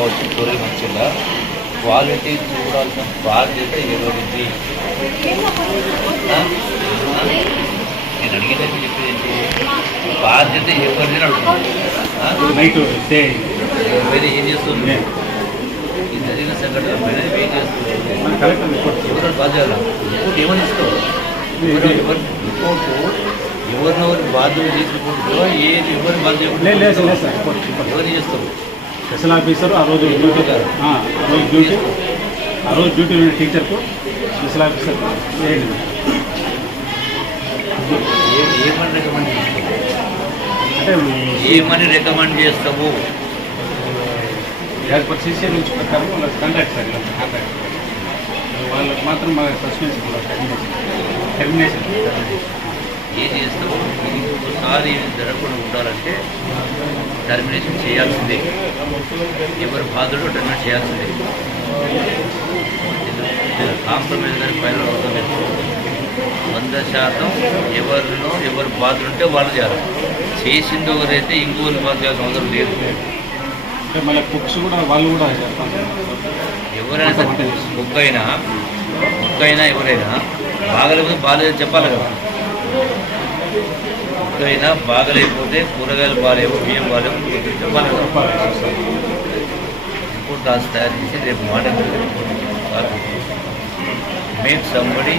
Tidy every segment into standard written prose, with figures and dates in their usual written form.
కావచ్చు కూరలు మంచిగా క్వాలిటీ చూడాల్సిన బాధ్యత ఎవరిది? నేను అడిగినట్టు చెప్పేది ఏంటి? బాధ్యత ఎవరిని అడుగుతుంది. ఏం చేస్తుంది? ఈ జరిగిన సంఘటన పైన ఏం చేస్తుంది? ఎవరు బాధ్యత? రిపోర్ట్ ఏమని ఇస్తావు? ఎవరినెవరి బాధ్యత తీసుకుంటూ ఏది ఎవరిని బాధ్యత ఎవరిని చేస్తావు? స్పెషల్ ఆఫీసర్ ఆ రోజు డ్యూటీ ఉన్న టీచర్కు స్పెషల్ ఆఫీసర్ ఏమని రికమెండ్ చేస్తావు? అంటే ఏమని రికమెండ్ చేస్తావు? యాజ్ పర్ సీసీ నుంచి ప్రకారం వాళ్ళ కాంట్రాక్ట్ సార్ కాంట్రాక్ట్ వాళ్ళకి మాత్రం మా సస్పెన్షన్ టెర్మినేషన్ ఏం చేస్తావు? ఇంకోసారి జరగకుండా ఉండాలంటే టర్మినేషన్ చేయాల్సిందే. ఎవరి బాధలు టర్మినేట్ చేయాల్సిందే. కాంప్రమైజ్ కానీ ఫైనల్ అవుతుంది. 100% ఎవరి బాధలు ఉంటే వాళ్ళు చేయాలి. చేసింది ఎవరైతే ఇంకోరి బాధ చేయాల్సిన అవసరం లేదు. అంటే మళ్ళీ కుక్స్ కూడా వాళ్ళు కూడా ఎవరైనా సరే కుక్ అయినా ఎవరైనా బాగలేకపోతే బాగాలేదని చెప్పాలి కదా. కుక్ అయినా బాగలేకపోతే కూరగాయలు బాగాలేవు, బియ్యం బాగాలేవు చెప్పాలి కదా. రిపోర్ట్ కాస్త తయారు చేసి రేపు మార్నింగ్ మేక్ సంబడి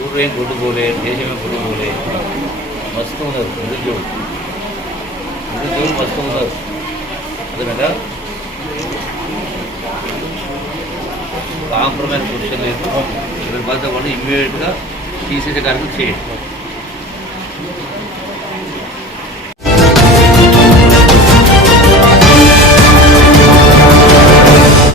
ఊరు ఏం కొట్టుకోలే, దేశమే కొట్టుకోలే. మస్తు ఉన్నారు నిరుద్యోగులు మస్తు ఉన్నారు. అదేనగా కాంప్రమైజ్ క్వశ్చన్ లేదు. ఎవరి బాధ కూడా ఇమ్మీడియట్గా తీసేసే కార్యక్రమం చేయండి.